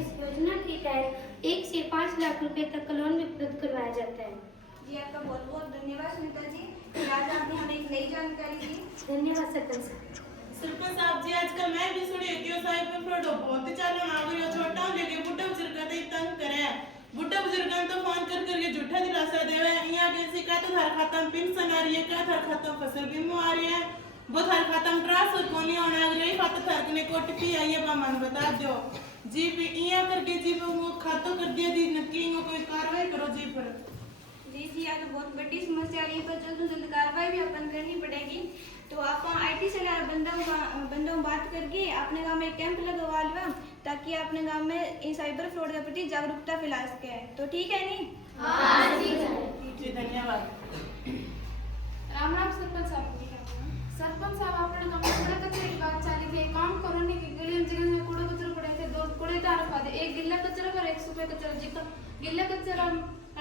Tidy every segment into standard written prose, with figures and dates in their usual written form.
इस योजना के तहत 1 से 5 लाख रुपए तक का लोन भी उपलब्ध करवाया जाता है। जी आपका बहुत बहुत धन्यवाद सुनीता जी, आज आपने हमें एक नई जानकारी दी। धन्यवाद सरपंच साहब। सरपंच साहब जी, आजकल मैं भी सुनी होती हूँ साहिब में फ्रॉड बहुत ही चालू ना हो रही हो, छोटा हो लेके बुढ़ा बुजुर्ग का तो तंग करे। बुढ़ा बुजुर्ग तो फोन कर करके झूठा दिलासा देवे, यहाँ कैसे क्या तो थार खाता में पेंशन आ रही है, क्या थार खाता में फसल बीमा आ रही है, वो थार खाता में ट्रांसफर को नहीं होना, अगर यही खाता थार कने को टिपी आई है मन बता दो जी भी यहाँ करके जी वो खातो कर दिया दी नक्की कोई कार्रवाई करो जी पर। जी यह तो बहुत बड़ी समस्या आ रही है, पर जल्द से जल्द कार्रवाई भी अपन करनी पड़ेगी। तो आप आईटी से बंदों बात करके अपने गांव में एक कैंप लगवा लवा, ताकि अपने गांव में साइबर फ्रॉड के प्रति जागरूकता फैला सके। तो ठीक है नहीं? हाँ जी धन्यवाद। राम राम सरपंच साहब। सरपंच साहब अपने गांव में कूड़ा कचरे की बात चली थी, एक काम करो नहीं कि गली जगह में कूड़ा कचरा पड़े थे, 2 कूड़ेदान रखवा दे, एक गिल्ला कचरा और एक सूखा कचरा। जितना गिल्ला कचरा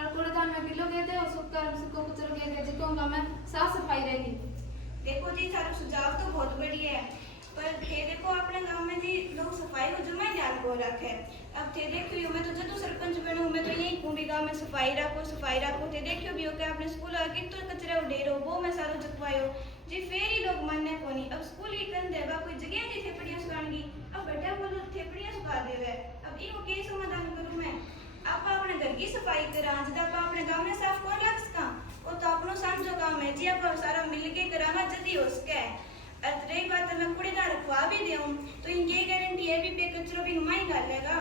कूड़ेदान में किलो गए थे और सूखा कचरा गए थे, जिसको गांव में साफ सफाई रहेगी। देखो जी सारा सुझाव तो बहुत बढ़िया है, पर थे देखो अपने गांव में जी लोग सफाई को जमा ध्यान को रखे। अब थे देखियो मैं तो जब सरपंच बनूं मैं तो यही पूरी गांव में सफाई रखो थे देखियो भी हो के अपने स्कूल आगे तो कचरा उडेरो वो मैं सारो चकवायो जी, फिर ही लोग मानने को नहीं। अब स्कूल की कंध है कोई जगह नहीं थेपड़ियां सुखाने, अब बेटा बोलो थेपड़ियां सुखा देवे, अब इनको के समाधान करूं मैं? आप अपने घर की सफाई करा, जब आप अपने गांव में साफ कौन रख सका, वो तो अपनो समझो काम है जी, आप सारा मिल के कराना जल्दी हो सके। और रही बात मैं कूड़ेदान रखवा भी देऊं तो इनकी गारंटी है भी पे कचरो भी घुमाई गालेगा,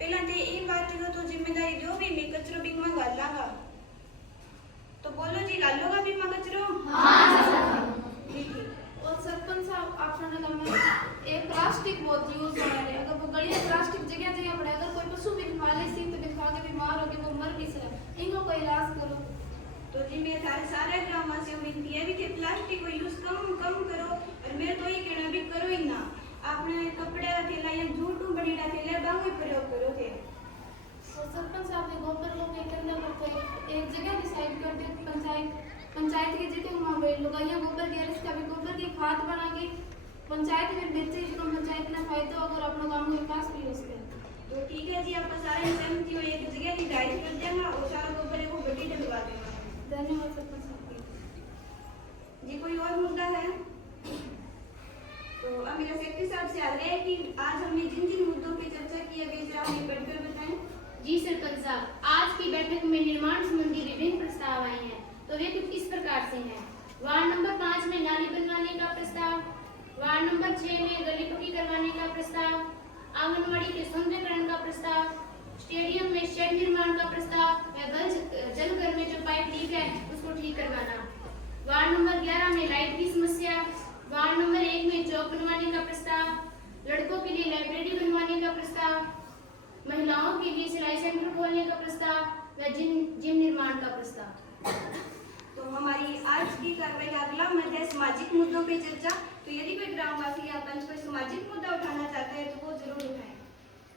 पहला ते इन बात को तो जिम्मेदारी जो भी मैं कचरो भी घुमा गालांगा। तो बोलो जी गालोगा भी मैं कचरो? और सरपंच साहब अपने गांव में एक प्लास्टिक बहुत यूज हो रहा है, अगर वो गलियां प्लास्टिक जगह जगह पड़े, अगर कोई पशु भी खा ले सी तो खा के बीमार हो के वो मर भी सके, इनको कोई इलाज करो। तो जी मैं सारे ग्रामवासियों में विनती है भी कि प्लास्टिक को यूज कम करो, और मेरे तो ये कहना भी करो ही ना, आपने कपड़े का थैला या जूठू बड़ी थैला बांगो प्रयोग करो थे। तो सरपंच साहब ने गोबर को क्या करना पड़ता है, एक जगह डिसाइड कर दे पंचायत की जगह वहाँ पे लगाइया गोबर की, इसका भी गोबर की खाद बना के पंचायत में बेचे, जिसको पंचायत ने फायदा होगा और अपना गांव का विकास भी हो सके। तो ठीक है जी, आपका सारा सहमति हो एक जगह डिसाइड कर देगा और सारा गोबर को बड़ी डलवा देगा। धन्यवाद सरपंच साहब जी कोई और मुद्दा है? तो अब मेरा सेक्रेटरी साहब से आग्रह है कि आज हमने जिन मुद्दों पे चर्चा की है वे जरा हमें पढ़कर बताएं। जी सरपंच साहब, आज की बैठक में निर्माण संबंधी विभिन्न प्रस्ताव आए हैं, तो वे कुछ इस प्रकार से हैं। वार्ड नंबर 5 में नाली बनवाने का प्रस्ताव, वार्ड नंबर 6 में गली पक्की करवाने का प्रस्ताव, आंगनवाड़ी के सौंदर्यीकरण का प्रस्ताव, स्टेडियम में शेड निर्माण का प्रस्ताव व जल घर में जो पाइप लीक है उसको ठीक करवाना। वार्ड नंबर 11 में लाइट की समस्या, वार्ड नंबर 1 में चौक बनवाने का प्रस्ताव, लड़कों के लिए लाइब्रेरी बनवाने का प्रस्ताव, महिलाओं के लिए सिलाई सेंटर खोलने का प्रस्ताव व जिम निर्माण का प्रस्ताव। तो हमारी आज की कार्रवाई का अगला मध्य है सामाजिक मुद्दों पे चर्चा। तो यदि कोई ग्रामवासी या पंच कोई सामाजिक मुद्दा उठाना चाहते हैं तो वो जरूर उठाएं।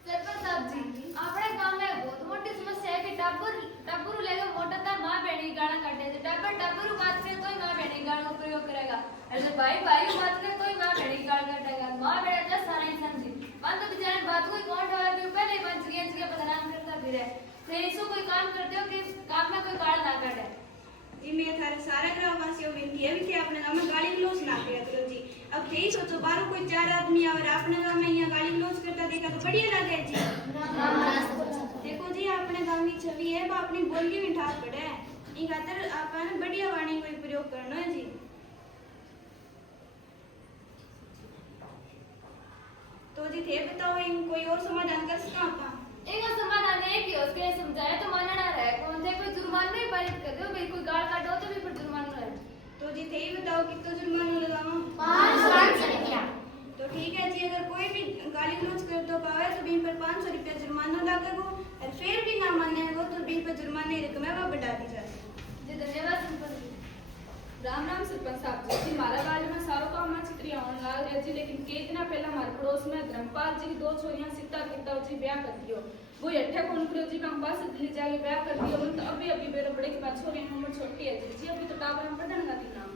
सरपंच साहब जी, अपने गांव में बहुत मोटी समस्या है कि टाबरू लेगा मोटा था मां बहनी गाना काटे थे, टाबरू बात करे कोई मां बहनी गाना का प्रयोग करेगा, ऐसे भाई बात करे कोई मां बहनी गाना काटेगा, मां बहन जैसा सारा इंसान जी मन तो बेचारे बात कोई कौन ठहर के पहले ही बच गया बदनाम करता फिरे, फिर इसको कोई काम करते हो कि काम में कोई गाड़ ना काटे। जी मैं थारे सारे ग्रामवासियों विनती है कि अपने गांव में गाली गलौज ना किया करो जी। अब यही सोचो बाहर कोई 4 आदमी और अपने गांव में यहाँ गाली गलौज करता देखा तो बढ़िया लगे जी। देखो जी अपने गांव की छवि है वो अपनी बोली में ठाक पड़े है, इन खातर अपन बढ़िया वाणी को प्रयोग करना है जी। तो जी थे बताओ इन कोई और समाधान कर सका आपा? इनका समाधान है कि उसके लिए समझाया तो मानना रहे, कौन से कोई जुर्माना ही पारित कर दो, भाई कोई गाड़ काटो तो भी फिर जुर्माना रहे। तो जी थे बताओ कितना जुर्माना लगाऊं? 500 रुपया। तो ठीक है जी, अगर कोई भी गाली गलौज कर तो पावे तो बिन पर 500 रुपया जुर्माना लगेगा, और फिर भी ना मानेगा तो बिन पर जुर्माने की रकम है वो बढ़ा दी जाए। जी धन्यवाद सरपंच। राम राम सरपंच साहब जी, हमारा गाँव में सारों काम चित्रियां होने लग रही जी, लेकिन के दिन पहले हमारे पड़ोस में धर्मपाल जी की 2 छोरियां सीता गीता जी ब्याह कर दियो, वो अट्ठे कौन करो जी हम पास दिल्ली जाके ब्याह कर दियो, तो अभी बेरो बड़े के बाद छोरी उम्र छोटी है जी, अभी तो टावर हम पढ़ने का थी नाम।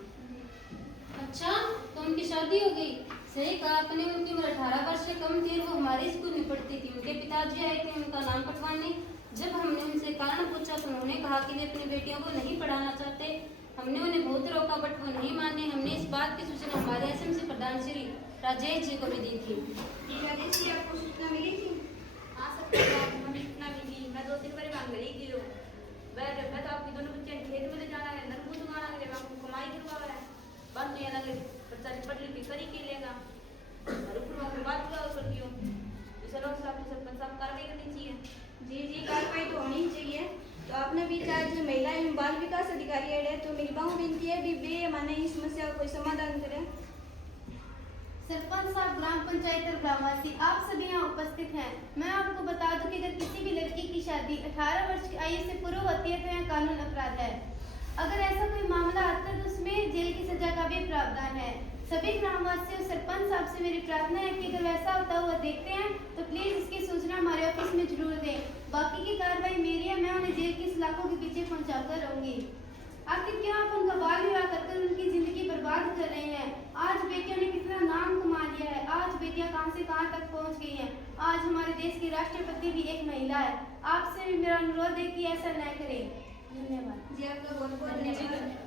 अच्छा, तो उनकी शादी हो गई? सही कहा आपने, उनकी उम्र 18 वर्ष से कम थी और वो हमारे स्कूल में पढ़ती थी। उनके पिताजी आए थे उनका नाम कटवाने। जब हमने उनसे कारण पूछा तो उन्होंने कहा कि वे अपनी बेटियों को नहीं पढ़ाना चाहते। हमने उन्हें बहुत रोका बट वो नहीं माने। हमने इस बात की सूचना हमारे एसएमसी प्रधान श्री राजेश जी को भी दी थी। राजेश जी, आपको सूचना मिली थी? हाँ सर, हमें सूचना मिली। मैं 2-3 बार मांगली की लो। मैं तो आपकी दोनों बच्चे खेत में ले जाना है, नरबूज उगाना है, आपको कमाई करवा है। बस तो यहाँ लगे बच्चा पढ़ लिख के करी के लेगा। और ऊपर मैं बात करती हूँ। सरपंच साहब कार्रवाई करनी चाहिए। जी, कार्रवाई तो होनी चाहिए। तो आपने भी चाहे महिला एवं बाल विकास अधिकारी है, तो मेरी बाहू विनती है भी वे माने इस समस्या का कोई समाधान करें। सरपंच साहब, ग्राम पंचायत और ग्रामवासी, आप सभी यहाँ उपस्थित हैं। मैं आपको बता दूं कि अगर किसी भी लड़की की शादी 18 वर्ष की आयु से पूर्व होती है तो यह कानून अपराध है। अगर ऐसा कोई मामला आता है तो उसमें जेल की सजा का भी प्रावधान है। सभी ग्रामवासियों और सरपंच साहब से मेरी प्रार्थना है कि अगर वैसा होता हुआ देखते हैं तो प्लीज इसकी सूचना हमारे ऑफिस में जरूर दें। बाकी की कार्रवाई मेरी है, मैं उन्हें जेल की सलाखों के पीछे पहुंचाकर रहूंगी। आखिर क्यों आप उनका बाल विवाह कर उनकी जिंदगी बर्बाद कर रहे हैं? आज बेटियों ने कितना नाम कमा लिया है। आज बेटियां कहां से कहां तक पहुंच गई हैं। आज हमारे देश की राष्ट्रपति भी एक महिला है। आपसे भी मेरा अनुरोध है कि ऐसा न करें। धन्यवाद जी, आपका बहुत बहुत धन्यवाद।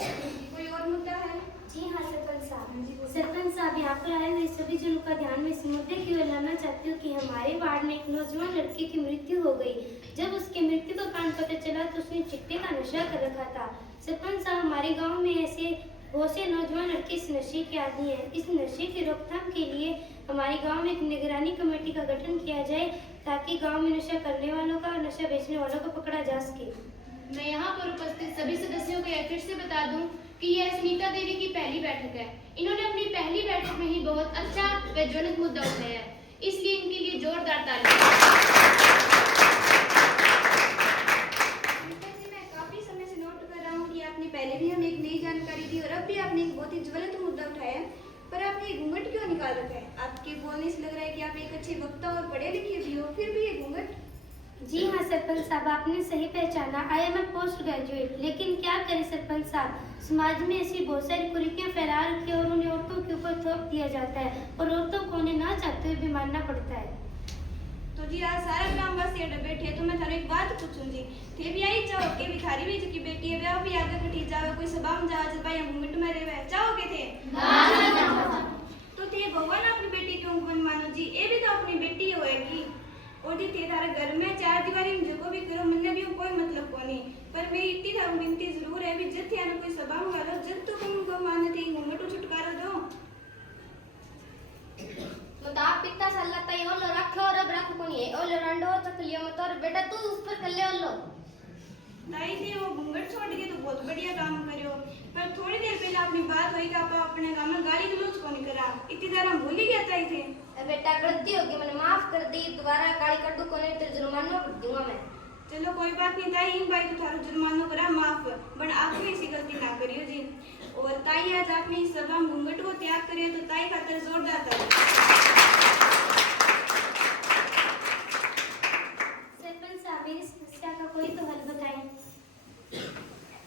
कोई और मुद्दा है? जी हाँ सरपंच साहब। सरपंच साहब, यहाँ पर आए हुए सभी जनों का ध्यान में इस मुद्दे की ओर लाना चाहती हूँ कि हमारे वार्ड में एक नौजवान लड़की की मृत्यु हो गई। जब उसकी मृत्यु का कारण पता चला तो उसने चिट्टे का नशा कर रखा था। सरपंच साहब, हमारे गांव में ऐसे बहुत से नौजवान लड़के इस नशे के आदी हैं। इस नशे की रोकथाम के लिए हमारे गांव में एक निगरानी कमेटी का गठन किया जाए ताकि गांव में नशा करने वालों का, नशा बेचने वालों को पकड़ा जा सके। मैं यहाँ पर उपस्थित सभी सदस्यों को यह फिर से बता दूं कि यह सुनीता देवी की पहली बैठक है। इन्होंने अपनी पहली बैठक में ही बहुत अच्छा व ज्वलंत मुद्दा उठाया है, इसलिए इनके लिए जोरदार तालियां। मैं काफी समय से नोट कर रहा हूँ कि आपने पहले भी हमें एक नई जानकारी दी और अब भी आपने एक बहुत ही ज्वलंत मुद्दा उठाया है, पर आपने ये घूंघट क्यों निकाल रखा है? आपके बोलने से लग रहा है कि आप एक अच्छे वक्ता और पढ़े लिखे भी हो, फिर भी ये घूंघट। जी हाँ सरपंच साहब, आपने सही पहचाना। आई एम पोस्ट ग्रेजुएट, लेकिन क्या करें सरपंच साहब, समाज में ऐसी बहुत सारी कुरीतियां फैला रखी है और उन्हें औरतों के ऊपर थोप दिया जाता है और औरतों को उन्हें ना चाहते हुए भी मानना पड़ता है। तो जी, आज सारा ग्रामवासी अड्डे बैठे तो मैं थारे एक बात पूछूंगी। थे भी आई चाहो के भी थारी भी जो की बेटी है वे भी आगे कटी जावे, कोई सभा में जा जब या घूंघट में रहवे चाहोगे थे? तो थे भगवान अपनी बेटी क्यों मन मानो जी, ये भी तो अपनी बेटी होएगी। और जी थे थारे घर में चार दीवारी में जो भी करो मन भी कोई मतलब को नहीं, पर मैं इतनी थारू विनती जरूर है भी जब थे ना कोई सभा में गालो जब तो तुम को माने थे घूंघट छुटकारा दो। तो आप पिता सल्ला तई ओलो रखो और अब रख कोनी है ओलो रंडो चकलियो मत और बेटा तू उस पर कर ले ओलो। ताई थी वो घूंघट छोड़ के तो बहुत बढ़िया काम करियो, पर थोड़ी देर पहले अपनी बात हुई कि आप अपने गांव में गाली गलौज को नहीं करा, इतनी ज्यादा भूल ही गया ताई थे। बेटा गलती होगी, मैंने माफ कर दी, दोबारा गाली कर दूं कोने तो जुर्माना कर दूंगा मैं। चलो कोई बात नहीं ताई, इन भाई तो थारो जुर्माना करा माफ, बट आपने ऐसी गलती ना करियो जी। और ताई आज आपने इस सभा में घूंघट को त्याग करियो तो ताई खातर जोरदार ताली। सरपंच साहब, मेरी समस्या का कोई तो हल बताएं।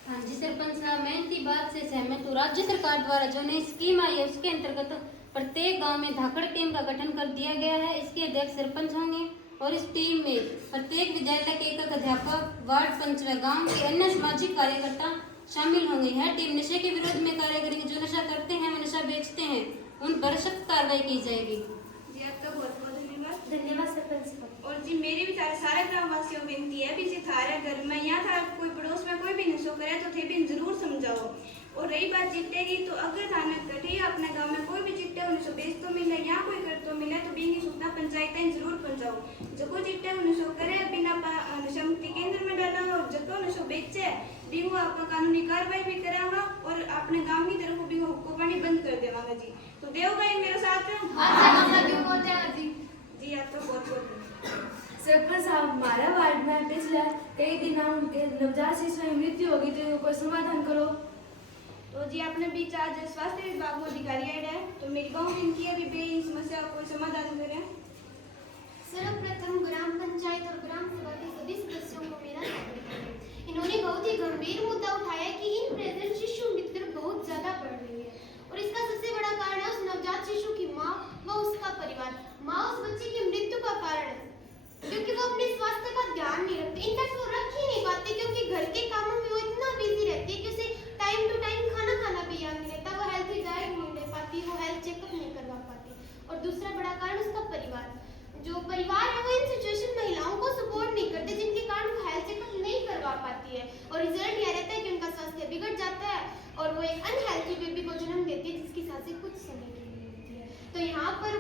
हाँ जी सरपंच साहब, मैं इनकी बात से सहमत हूँ। राज्य सरकार द्वारा जो नई स्कीम आई है उसके अंतर्गत प्रत्येक गांव में धाकड़ टीम का गठन कर दिया गया है। इसके अध्यक्ष सरपंच होंगे और इस टीम में प्रत्येक विद्यालय के एक अध्यापक, वार्ड पंच व गांव के अन्य सामाजिक कार्यकर्ता शामिल होंगे। यह टीम नशे के विरोध में कार्य करेगी। जो नशा करते हैं, व नशा बेचते हैं, उन पर सख्त कार्रवाई की जाएगी। जी आपका बहुत बहुत धन्यवाद। धन्यवाद सरपंच साहब। और जी मेरी भी सारे ग्रामवासियों को विनती है भी जी थारे घर में या था कोई पड़ोस में कोई भी नशो करे तो थे भी जरूर समझाओ। और रही बात चिट्टे की, तो अगर थाना कटे अपने गांव में कोई भी चिट्टे उन्हें बेच तो मिले या कोई कर तो मिले तो भी सूचना पंचायतें जरूर पहुंचाओ। जो को चिट्टे नशो करे बिना नशा मुक्ति केंद्र में डाला और जो नशो बेचे भी वो आपका कानूनी कार्रवाई भी करांगा और अपने गांव की तरफ भी वो हुक्को पानी बंद कर देवांगा जी। तो देवगा ये मेरे साथ जी आपका बहुत बहुत सरपंच साहब, हमारा वार्ड में पिछले कई दिनों उनके नवजात शिशु की मृत्यु हो गई, तो कोई समाधान करो। तो जी आपने बीच आज स्वास्थ्य विभाग में अधिकारी आए हैं, तो मेरी गाँव में इनकी अभी बे इस समस्या का कोई समाधान करें। सर्वप्रथम ग्राम पंचायत और ग्राम सभा के सभी सदस्यों को मेरा स्वागत है। इन्होंने बहुत ही गंभीर मुद्दा उठाया कि इन प्रेजेंट शिशु मृत्यु बहुत ज्यादा बढ़ रही है और इसका सबसे बड़ा कारण है उस नवजात जो परिवार है वो इन सिचुएशन महिलाओं को सपोर्ट नहीं करते, जिनके कारण वो हेल्थ चेकअप नहीं करवा पाती है और रिजल्ट यह रहता है कि उनका स्वास्थ्य बिगड़ जाता है और वो एक अनहेल्थी बेबी को जन्म देती है जिसकी सांसें कुछ समय के लिए होती है। तो यहाँ पर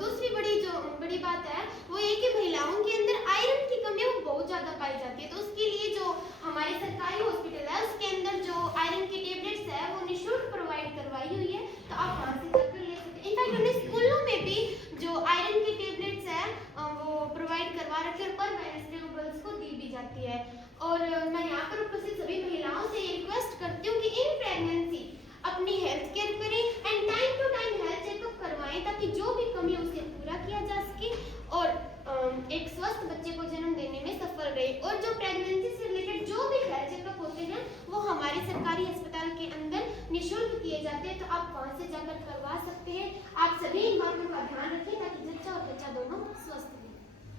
दूसरी बड़ी बात है वो ये कि महिलाओं के अंदर आयरन की कमी वो बहुत ज़्यादा पाई जाती है। तो उसके लिए जो हमारे सरकारी हॉस्पिटल है उसके अंदर जो आयरन की टेबलेट्स है वो निःशुल्क प्रोवाइड करवाई हुई है, तो आप वहाँ से जाकर ले सकते हैं। इनफैक्ट हमने स्कूलों में भी जो आयरन की टेबलेट्स है वो प्रोवाइड करवा रखे और पर वेनेसडे को गर्ल्स को दी भी जाती है। और मैं यहाँ पर उपस्थित सभी महिलाओं से ये रिक्वेस्ट करती हूँ कि इन प्रेगनेंसी अपनी हेल्थ केयर करें and time to time health checkup करवाएं ताकि जो भी कमी है उसे पूरा किया जा सके और एक स्वस्थ बच्चे को जन्म देने में सफल रहे। और जो प्रेगनेंसी से रिलेटेड जो भी हेल्थ चेकअप होते हैं वो हमारे सरकारी अस्पताल के अंदर निःशुल्क किए जाते हैं, तो आप वहाँ से जाकर करवा सकते हैं। आप सभी इन बातों का ध्यान रखें ताकि जच्चा और बच्चा दोनों स्वस्थ रहें।